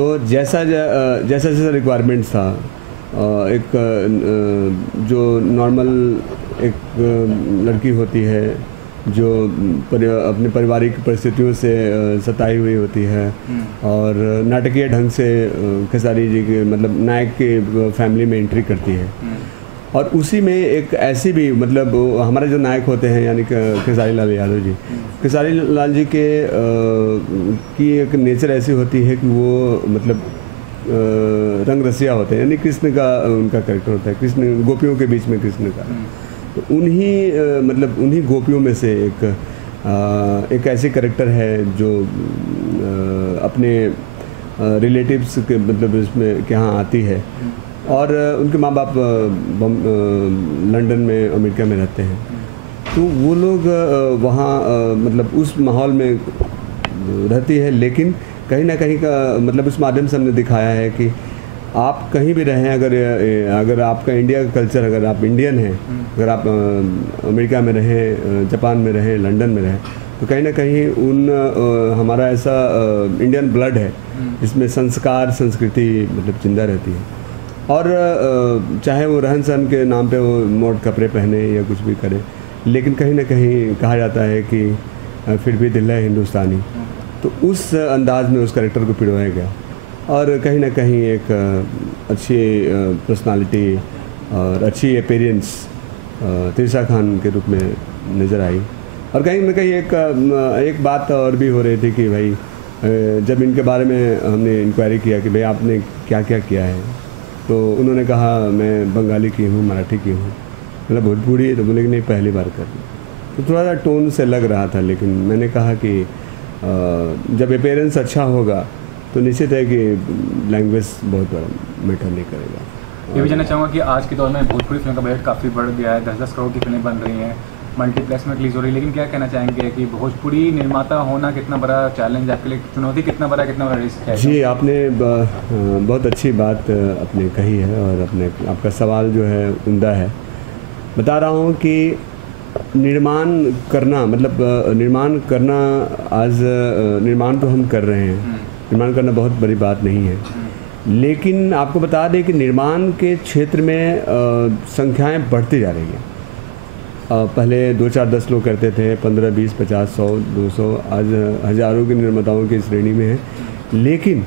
तो जैसा जैसा रिक्वायरमेंट्स था, एक जो नॉर्मल एक लड़की होती है जो अपने पारिवारिक परिस्थितियों से सताई हुई होती है, और नाटकीय ढंग से खेसारी जी के मतलब नायक के फैमिली में एंट्री करती है, और उसी में एक ऐसी भी मतलब हमारे जो नायक होते हैं यानी खेसारी लाल यादव जी, खेसारी लाल जी के की एक नेचर ऐसी होती है कि वो मतलब रंग रसिया होते हैं, यानी कृष्ण का उनका कैरेक्टर होता है, कृष्ण गोपियों के बीच में कृष्ण का। तो उन्हीं गोपियों में से एक ऐसे कैरेक्टर है जो अपने रिलेटिव्स के मतलब इसमें के यहाँ आती है, और उनके माँ बाप लंदन में अमेरिका में रहते हैं। तो वो लोग वहाँ मतलब उस माहौल में रहती है, लेकिन कहीं ना कहीं का मतलब उस माध्यम से हमने दिखाया है कि आप कहीं भी रहें, अगर आपका इंडिया का कल्चर, अगर आप इंडियन हैं, अगर आप अमेरिका में रहें, जापान में रहें, लंदन में रहें, तो कहीं ना कहीं हमारा ऐसा इंडियन ब्लड है जिसमें संस्कार संस्कृति मतलब जिंदा रहती है। और चाहे वो रहन सहन के नाम पे वो मोट कपड़े पहने या कुछ भी करे, लेकिन कहीं ना कहीं कहा जाता है कि फिर भी दिल है हिंदुस्तानी। तो उस अंदाज में उस कैरेक्टर को पिरोया गया, और कहीं ना कहीं एक अच्छी पर्सनालिटी और अच्छी अपीयरेंस तिरसा खान के रूप में नज़र आई। और कहीं ना कहीं एक बात और भी हो रही थी कि भाई जब इनके बारे में हमने इंक्वायरी किया कि भाई आपने क्या क्या किया है, तो उन्होंने कहा मैं बंगाली की हूँ, मराठी की हूँ, मतलब भोजपुरी, तो बोले कि नहीं पहली बार कर ली। तो थोड़ा सा टोन से लग रहा था, लेकिन मैंने कहा कि जब अपीयरेंस अच्छा होगा तो निश्चित है कि लैंग्वेज बहुत बड़ा मैटर नहीं करेगा। ये भी जानना चाहूँगा कि आज के दौर में भोजपुरी फिल्म का बजट काफ़ी बढ़ गया है, 10-10 करोड़ की फिल्में बन रही हैं, मल्टीप्लेक्स में रिलीज हो रही है, लेकिन क्या कहना चाहेंगे कि भोजपुरी निर्माता होना कितना बड़ा चैलेंज आपके लिए, चुनौती कितना बड़ा रिस्क है? जी, आपने बहुत अच्छी बात अपने कही है, और आपका सवाल जो है उम्दा है। बता रहा हूँ कि निर्माण करना मतलब आज निर्माण तो हम कर रहे हैं, निर्माण करना बहुत बड़ी बात नहीं है, लेकिन आपको बता दें कि निर्माण के क्षेत्र में संख्याएं बढ़ती जा रही हैं। पहले 2-4-10 लोग करते थे, 15-20, 50, 100, 200, आज हज़ारों के निर्माताओं की श्रेणी में है। लेकिन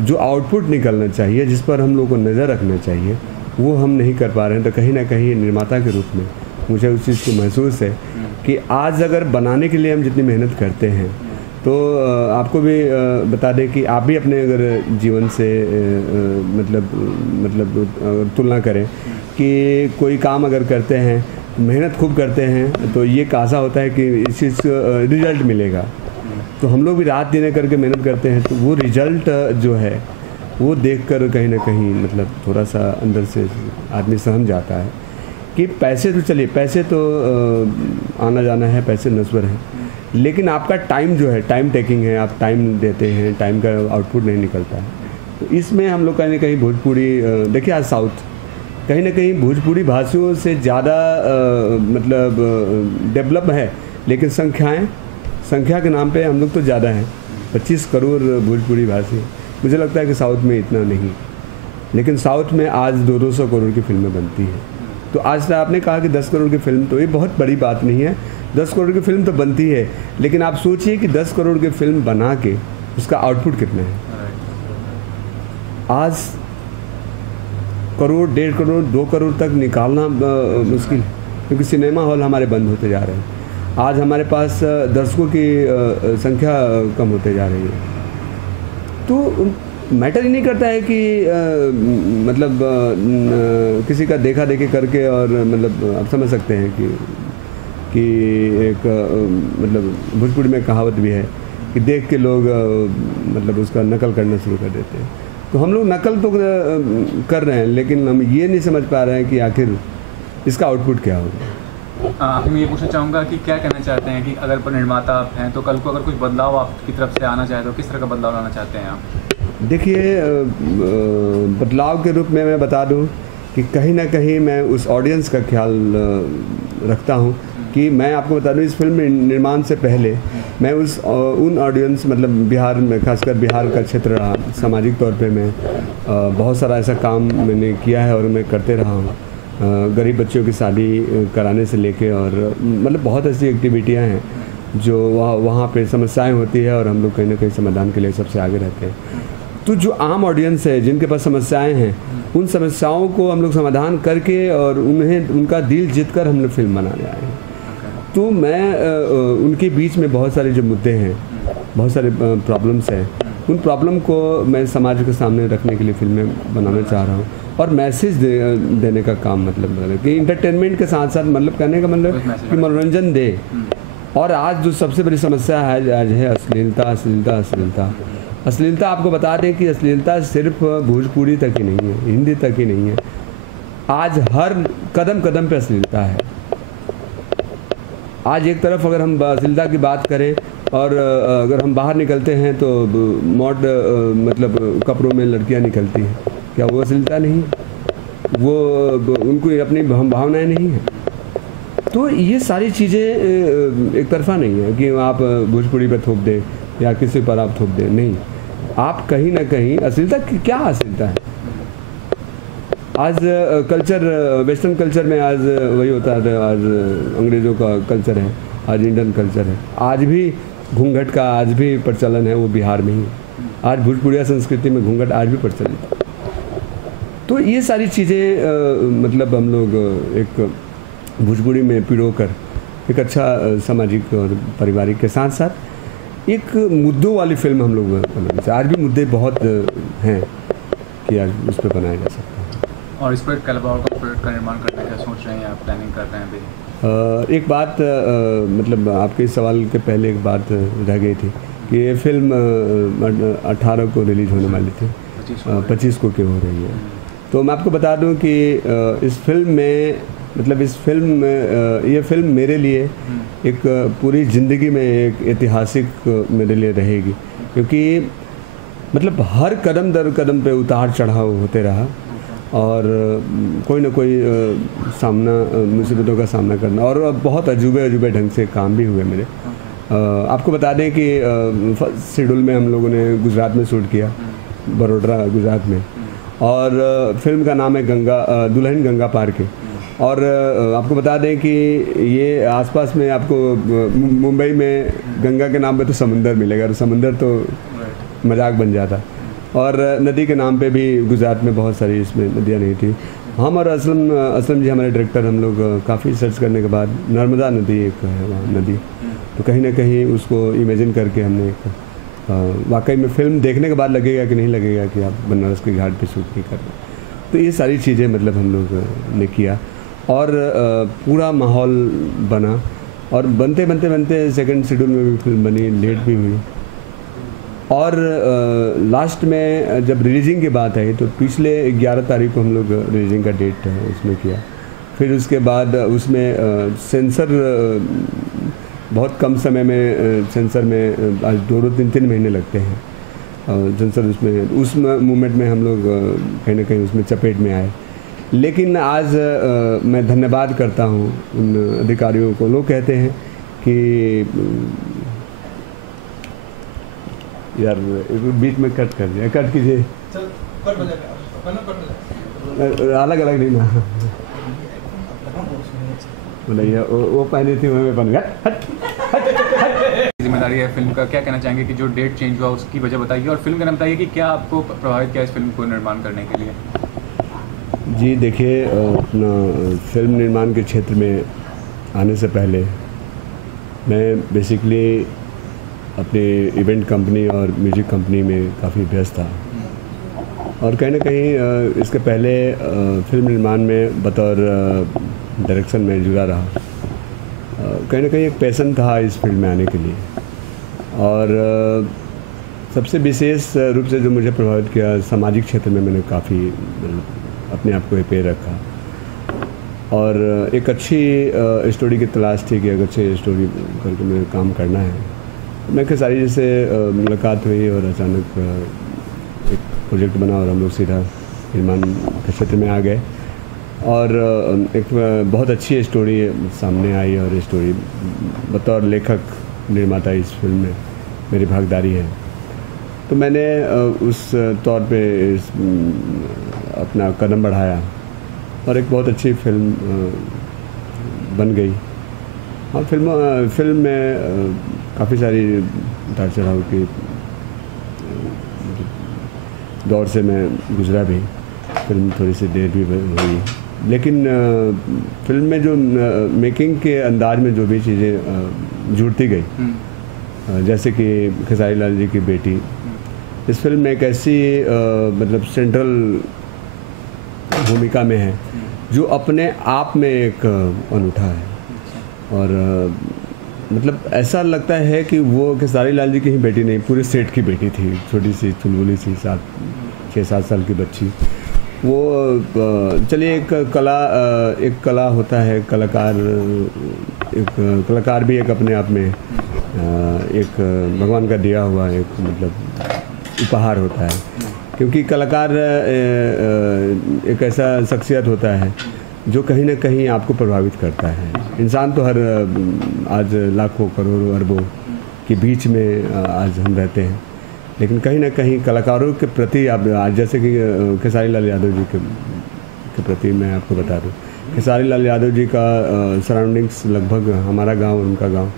जो आउटपुट निकलना चाहिए, जिस पर हम लोग को नज़र रखना चाहिए, वो हम नहीं कर पा रहे हैं। तो कहीं ना कहीं निर्माता के रूप में मुझे उस चीज़ को महसूस है कि आज अगर बनाने के लिए हम जितनी मेहनत करते हैं, तो आपको भी बता दें कि आप भी अपने अगर जीवन से मतलब तुलना करें कि कोई काम अगर करते हैं, मेहनत खूब करते हैं, तो ये आशा होता है कि इस चीज़ का रिज़ल्ट मिलेगा। तो हम लोग भी रात दिन करके मेहनत करते हैं, तो वो रिज़ल्ट जो है वो देखकर कहीं ना कहीं मतलब थोड़ा सा अंदर से आदमी सहम जाता है कि पैसे तो चलिए, पैसे तो आना जाना है, पैसे नस्वर हैं, लेकिन आपका टाइम जो है, टाइम टेकिंग है, आप टाइम देते हैं, टाइम का आउटपुट नहीं निकलता है। तो इसमें हम लोग कहीं ना कहीं भोजपुरी देखिए, आज साउथ कहीं ना कहीं भोजपुरी भाषियों से ज़्यादा मतलब डेवलप है, लेकिन संख्या के नाम पे हम लोग तो ज़्यादा हैं, 25 करोड़ भोजपुरी भाषी। मुझे लगता है कि साउथ में इतना नहीं, लेकिन साउथ में आज 200-200 करोड़ की फिल्में बनती हैं। तो आज आपने कहा कि 10 करोड़ की फिल्म, तो ये बहुत बड़ी बात नहीं है। 10 करोड़ की फिल्म तो बनती है, लेकिन आप सोचिए कि 10 करोड़ की फिल्म बना के उसका आउटपुट कितना है। आज करोड़, 1.5 करोड़, 2 करोड़ तक निकालना मुश्किल है, क्योंकि सिनेमा हॉल हमारे बंद होते जा रहे हैं। आज हमारे पास दर्शकों की संख्या कम होते जा रही है। तो मैटर ही नहीं करता है कि मतलब किसी का देखा देखी करके, और मतलब आप समझ सकते हैं कि एक मतलब भोजपुरी में कहावत भी है कि देख के लोग मतलब उसका नकल करना शुरू कर देते हैं। तो हम लोग नकल तो कर रहे हैं, लेकिन हम ये नहीं समझ पा रहे हैं कि आखिर इसका आउटपुट क्या होगा। मैं ये पूछना चाहूँगा कि क्या कहना चाहते हैं कि अगर निर्माता आप हैं, तो कल को अगर कुछ बदलाव आपकी तरफ से आना चाहे तो किस तरह का बदलाव लाना चाहते हैं आप? देखिए, बदलाव के रूप में मैं बता दूं कि कहीं ना कहीं मैं उस ऑडियंस का ख्याल रखता हूं कि मैं आपको बता दूं, इस फिल्म निर्माण से पहले मैं उन ऑडियंस, मतलब बिहार में, खासकर बिहार का क्षेत्र रहा, सामाजिक तौर पे मैं बहुत सारा ऐसा काम मैंने किया है और मैं करते रहा हूँ। गरीब बच्चों की शादी कराने से लेके, और मतलब बहुत ऐसी एक्टिविटियाँ हैं जो वहाँ पे समस्याएं होती है और हम लोग कहीं ना कहीं समाधान के लिए सबसे आगे रहते हैं। तो जो आम ऑडियंस है जिनके पास समस्याएं हैं, उन समस्याओं को हम लोग समाधान करके और उन्हें उनका दिल जीतकर हम लोग फिल्म बनाने आए हैं। तो मैं उनके बीच में बहुत सारे जो मुद्दे हैं, बहुत सारे प्रॉब्लम्स हैं, उन प्रॉब्लम को मैं समाज के सामने रखने के लिए फिल्में बनाना चाह रहा हूँ और मैसेज देने का काम, मतलब कि इंटरटेनमेंट के साथ साथ, मतलब कहने का मतलब कि मनोरंजन दे। और आज जो सबसे बड़ी समस्या है आज है अश्लीलता, अश्लीलता, अश्लीलता, अश्लीलता। आपको बता दें कि अश्लीलता सिर्फ भोजपुरी तक ही नहीं है, हिंदी तक ही नहीं है, आज हर कदम कदम पे अश्लीलता है। आज एक तरफ अगर हम अश्लीलता की बात करें और अगर हम बाहर निकलते हैं तो मॉड मतलब कपड़ों में लड़कियां निकलती हैं, क्या वो अश्लीलता नहीं? वो उनको अपनी भावनाएं नहीं हैं। तो ये सारी चीज़ें एक तरफा नहीं है कि आप भोजपुरी पर थोप दें या किसी पर आप थोप दें, नहीं। आप कहीं ना कहीं अश्लीलता क्या अश्लीलता है? आज कल्चर, वेस्टर्न कल्चर में आज वही होता है, आज अंग्रेज़ों का कल्चर है, आज इंडियन कल्चर है। आज भी घूंघट का आज भी प्रचलन है, वो बिहार में ही। आज भोजपुरिया संस्कृति में घूंघट आज भी प्रचलित है। तो ये सारी चीज़ें मतलब हम लोग एक भोजपुरी में पिरोकर एक अच्छा सामाजिक और पारिवारिक के साथ साथ एक मुद्दों वाली फिल्म हम लोग बनाना चाहिए। आज भी मुद्दे बहुत हैं कि आज उस पर बनाया जा सकता है। और इस प्रोजेक्ट के अलावा और प्रोजेक्ट का निर्माण करने का सोच रहे हैं या प्लानिंग कर रहे हैं अभी? एक बात मतलब आपके सवाल के पहले एक बात रह गई थी कि ये फिल्म 18 को रिलीज होने वाली थी, 25 को क्यों हो रही है। तो मैं आपको बता दूं कि इस फिल्म में, मतलब इस फिल्म में, ये फिल्म मेरे लिए एक पूरी ज़िंदगी में एक ऐतिहासिक मेरे लिए रहेगी, क्योंकि मतलब हर कदम दर कदम पे उतार चढ़ाव होते रहा और कोई ना कोई सामना, मुसीबतों का सामना करना, और बहुत अजूबे ढंग से काम भी हुए मेरे। आपको बता दें कि फर्स्ट शेड्यूल में हम लोगों ने गुजरात में शूट किया, बड़ोदरा गुजरात में, और फिल्म का नाम है दुल्हन गंगा पार के। और आपको बता दें कि ये आसपास में आपको मुंबई में गंगा के नाम पे तो समुंदर मिलेगा, और समुंदर तो मजाक बन जाता। और नदी के नाम पे भी गुजरात में बहुत सारी इसमें नदियाँ नहीं थी। हम और असलम जी हमारे डायरेक्टर, हम लोग काफ़ी सर्च करने के बाद नर्मदा नदी एक है वहाँ नदी, तो कहीं ना कहीं उसको इमेजिन करके हमने एक वाकई में फिल्म देखने के बाद लगेगा कि नहीं लगेगा कि आप बनारस के घाट पे शूट नहीं कर रहे। तो ये सारी चीज़ें मतलब हम लोग ने किया और पूरा माहौल बना, और बनते बनते बनते सेकंड शेड्यूल में भी फिल्म बनी, लेट भी हुई, और लास्ट में जब रिलीजिंग की बात आई तो पिछले 11 तारीख को हम लोग रिलीजिंग का डेट उसमें किया। फिर उसके बाद उसमें सेंसर बहुत कम समय में, सेंसर में आज 2-3 महीने लगते हैं सेंसर, उसमें उस मूवमेंट में हम लोग कहीं ना कहीं उसमें चपेट में आए। लेकिन आज मैं धन्यवाद करता हूँ उन अधिकारियों को। लोग कहते हैं कि यार बीच में कट कर दिया, कट कीजिए, अलग अलग नहीं ना बोलिए, वो पहनी थी मैं बन गया। जिम्मेदारी है फिल्म का, क्या कहना चाहेंगे कि जो डेट चेंज हुआ उसकी वजह बताइए, और फिल्म का नाम बताइए कि क्या आपको प्रभावित किया इस फिल्म को निर्माण करने के लिए? जी देखिए, अपना फिल्म निर्माण के क्षेत्र में आने से पहले मैं बेसिकली अपने इवेंट कंपनी और म्यूजिक कंपनी में काफ़ी व्यस्त था, और कहीं ना कहीं इसके पहले फिल्म निर्माण में बतौर डायरेक्शन में जुड़ा रहा। कहीं ना कहीं एक पैशन था इस फील्ड में आने के लिए, और सबसे विशेष रूप से जो मुझे प्रभावित किया, सामाजिक क्षेत्र में मैंने काफ़ी अपने आप को पैर रखा, और एक अच्छी स्टोरी की तलाश थी कि एक अच्छी स्टोरी करके मुझे काम करना है। मैं के सारी जैसे मुलाकात हुई और अचानक एक प्रोजेक्ट बना और हम लोग सीधा निर्माण के क्षेत्र में आ गए। और एक बहुत अच्छी स्टोरी सामने आई और स्टोरी बतौर लेखक निर्माता इस फिल्म में मेरी भागीदारी है। तो मैंने उस तौर पे अपना कदम बढ़ाया और एक बहुत अच्छी फिल्म बन गई। हाँ, फिल्म में काफ़ी सारी उतार चढ़ाव की दौर से मैं गुजरा भी। फिल्म थोड़ी सी देर भी हुई, लेकिन फिल्म में जो मेकिंग के अंदाज में जो भी चीज़ें जुड़ती गई, जैसे कि खेसारी लाल जी की बेटी इस फिल्म में एक ऐसी मतलब सेंट्रल भूमिका में है जो अपने आप में एक अनूठा है। और मतलब ऐसा लगता है कि वो खेसारी लाल जी की ही बेटी नहीं, पूरे सेट की बेटी थी। छोटी सी चुलबुली सी 6-7 साल की बच्ची। वो चलिए एक कला होता है, कलाकार भी एक अपने आप में एक भगवान का दिया हुआ एक मतलब उपहार होता है, क्योंकि कलाकार एक ऐसा शख्सियत होता है जो कहीं ना कहीं आपको प्रभावित करता है। इंसान तो हर आज लाखों करोड़ों अरबों के बीच में आज हम रहते हैं, लेकिन कहीं ना कहीं कलाकारों के प्रति आप आज जैसे कि खेसारी लाल यादव जी के प्रति मैं आपको बता दूं, खेसारी लाल यादव जी का सराउंडिंग्स लगभग हमारा गांव और उनका गांव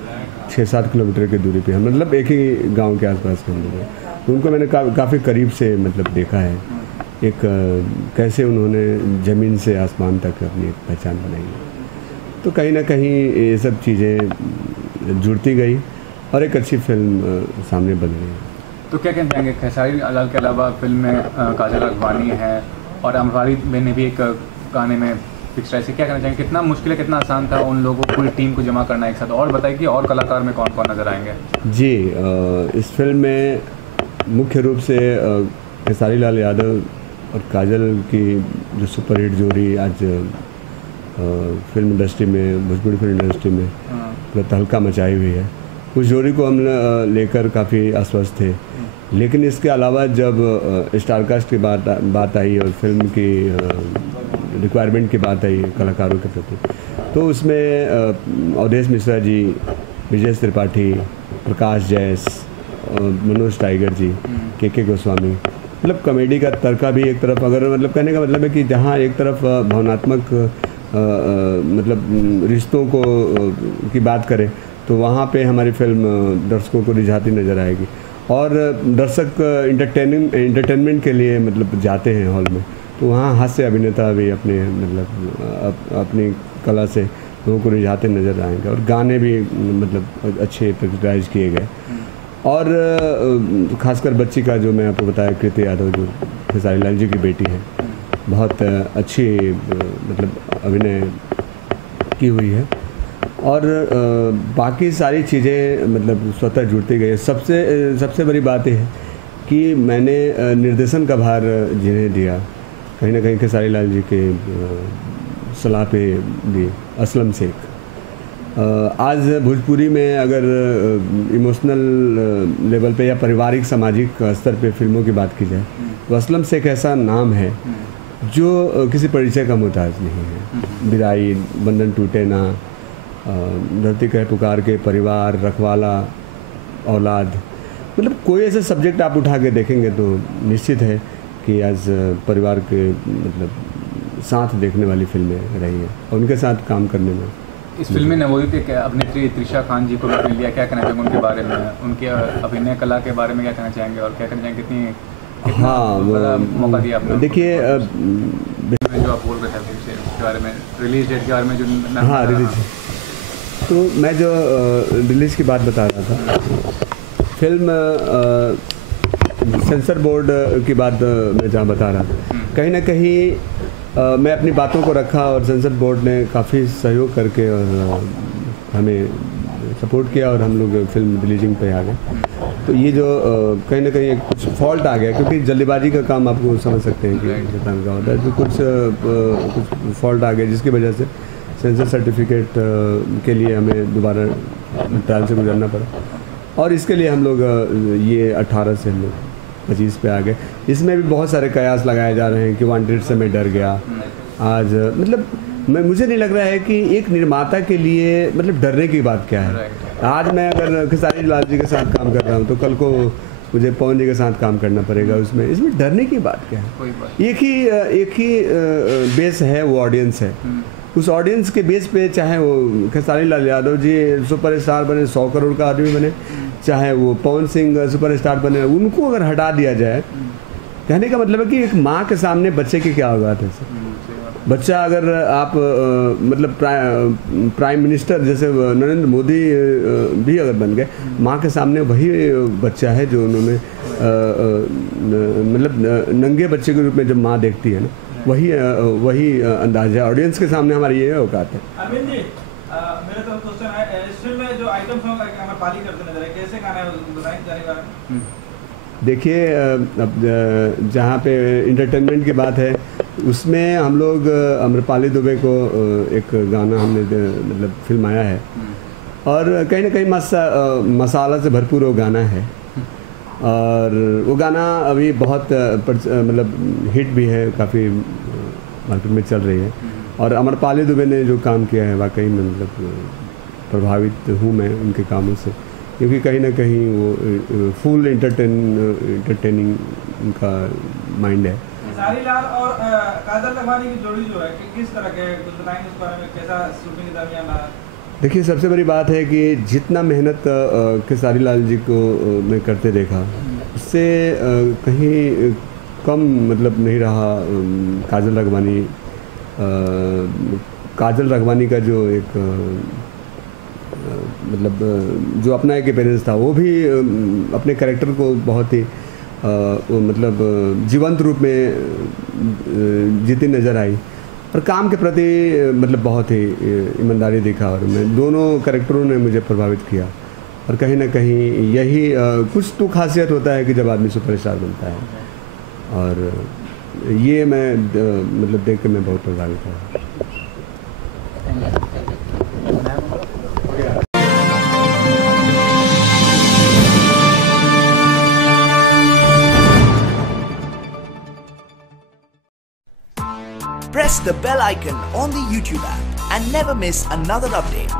6-7 किलोमीटर की दूरी पे है, मतलब एक ही गांव के आसपास के हम लोग हैं। तो उनको मैंने काफ़ी करीब से मतलब देखा है, एक कैसे उन्होंने ज़मीन से आसमान तक अपनी एक पहचान बनाई है। तो कहीं ना कहीं ये सब चीज़ें जुड़ती गई और एक अच्छी फिल्म सामने बन गई। तो क्या कहना चाहेंगे, खेसारी लाल के अलावा फिल्म में काजल अगवानी है और अमरारी ने भी एक गाने में फिक्स रहे, क्या कहना चाहेंगे, कितना मुश्किल है, कितना आसान था उन लोगों पूरी टीम को जमा करना एक साथ? और बताइए कि और कलाकार में कौन कौन नज़र आएंगे? जी, इस फिल्म में मुख्य रूप से खेसारी लाल यादव और काजल की जो सुपरहिट जोड़ी आज फिल्म इंडस्ट्री में, भोजपुरी फिल्म इंडस्ट्री में पूरा तहलका मचाई हुई है, उस जोड़ी को हम लेकर काफ़ी आश्वस्त थे। लेकिन इसके अलावा जब स्टारकास्ट की बात आई और फिल्म की रिक्वायरमेंट की बात आई कलाकारों के प्रति, तो उसमें अवधेश मिश्रा जी, विजय त्रिपाठी, प्रकाश जैस, मनोज टाइगर जी, के गोस्वामी, मतलब कॉमेडी का तड़का भी एक तरफ, अगर मतलब कहने का मतलब है कि जहाँ एक तरफ भावनात्मक मतलब रिश्तों को की बात करें तो वहाँ पे हमारी फिल्म दर्शकों को रिझाती नज़र आएगी। और दर्शक इंटरटेनमेंट के लिए मतलब जाते हैं हॉल में, तो वहाँ हास्य अभिनेता भी अपने मतलब अपनी कला से लोगों को रिझाते नज़र आएंगे। और गाने भी मतलब अच्छे प्रैक्टिसाइज किए गए। और ख़ासकर बच्ची का जो मैं आपको बताया, कृति यादव, जो खेसारी लाल जी की बेटी है, बहुत अच्छी मतलब अभिनय की हुई है। और बाकी सारी चीज़ें मतलब स्वतः जुड़ती गई। सबसे बड़ी बात यह है कि मैंने निर्देशन का भार जिन्हें दिया, कहीं ना कहीं खेसारी लाल जी के सलाह पे भी, असलम शेख। आज भोजपुरी में अगर इमोशनल लेवल पे या पारिवारिक सामाजिक स्तर पे फिल्मों की बात की जाए तो असलम शेख ऐसा नाम है जो किसी परिचय का मोहताज नहीं है। विदाई, बंधन टूटे ना, धरती कहे पुकार के, परिवार, रखवाला, औलाद, मतलब कोई ऐसे सब्जेक्ट आप उठा के देखेंगे तो निश्चित है कि आज परिवार के मतलब साथ देखने वाली फिल्में रही हैं और उनके साथ काम करने में। इस फिल्म में नवोदित अभिनेत्री त्रिशा खान जी को भी मिल लिया, क्या कहना चाहेंगे उनके बारे में, उनके अभिनय कला के बारे में क्या कहना चाहेंगे और क्या कहना चाहेंगे, कितना मौका दिया आपने? देखिए, जो आप बोल रहे थे उसके बारे में, रिलीज डेट के बारे में, जो हाँ रिलीज, तो मैं जो रिलीज़ की बात बता रहा था, फिल्म सेंसर बोर्ड की बात मैं जहाँ बता रहा था, कहीं ना कहीं मैं अपनी बातों को रखा और सेंसर बोर्ड ने काफ़ी सहयोग करके और हमें सपोर्ट किया और हम लोग फिल्म रिलीजिंग पे आ गए। तो ये जो कहीं ना कहीं कुछ फॉल्ट आ गया, क्योंकि जल्दबाजी का काम आपको समझ सकते हैं कि का होता है, तो कुछ फॉल्ट आ गया जिसकी वजह से सेंसर सर्टिफिकेट के लिए हमें दोबारा ट्रायल से गुजरना पड़ा। और इसके लिए हम लोग ये 18 से हम लोग 25 पे आ गए। इसमें भी बहुत सारे कयास लगाए जा रहे हैं कि वांटेड से मैं डर गया, आज मतलब मुझे नहीं लग रहा है कि एक निर्माता के लिए मतलब डरने की बात क्या है। आज मैं अगर खेसारी लाल जी के साथ काम कर रहा हूँ तो कल को मुझे पवन जी के साथ काम करना पड़ेगा, उसमें इसमें डरने की बात क्या है। एक ही बेस है, वो ऑडियंस है। उस ऑडियंस के बेस पे चाहे वो खेसारी लाल यादव जी सुपरस्टार बने, 100 करोड़ का आदमी बने, चाहे वो पवन सिंह सुपरस्टार बने, उनको अगर हटा दिया जाए, कहने का मतलब है कि एक माँ के सामने बच्चे की क्या औकात है सर। बच्चा अगर आप मतलब प्राइम मिनिस्टर जैसे नरेंद्र मोदी भी अगर बन गए, माँ के सामने वही बच्चा है जो उन्होंने मतलब नंगे बच्चे के रूप में जब माँ देखती है ना, वही अंदाज है। ऑडियंस के सामने हमारी ये औकात है। अरविंद जी, मेरा तो क्वेश्चन है, इस फिल्म में जो आइटम सॉन्ग आम्रपाली करते नजर है, कैसे गाना है बताएं जाने वाला। देखिए, अब जहाँ पे इंटरटेनमेंट की बात है, उसमें हम लोग आम्रपाली दुबे को एक गाना हमने मतलब फिल्माया है, और कहीं ना कहीं मसाला से भरपूर वो गाना है, और वो गाना अभी बहुत मतलब हिट भी है, काफ़ी मार्केट में चल रही है। और आम्रपाली दुबे ने जो काम किया है, वाकई में मतलब प्रभावित हूँ मैं उनके कामों से, क्योंकि कहीं ना कहीं वो फुल एंटरटेनिंग उनका माइंड है। खेसारी लाल और काजल लखमानी की जोड़ी जो है कि किस तरह के कुछ बताएंगे उस बारे में, कैसा शूटिंग के दरमियान रहा। देखिए, सबसे बड़ी बात है कि जितना मेहनत खेसारी लाल जी को मैं करते देखा, उससे कहीं कम मतलब नहीं रहा काजल राघवानी का जो एक मतलब जो अपना एक अपीयरेंस था, वो भी अपने कैरेक्टर को बहुत ही मतलब जीवंत रूप में जीती नज़र आई, और काम के प्रति मतलब बहुत ही ईमानदारी दिखा, और मैं दोनों कैरेक्टरों ने मुझे प्रभावित किया। और कहीं ना कहीं यही कुछ तो खासियत होता है कि जब आदमी सुपरस्टार बनता है, और ये मैं मतलब देख कर मैं बहुत प्रभावित हुआ। Press the bell icon on the YouTube app and never miss another update.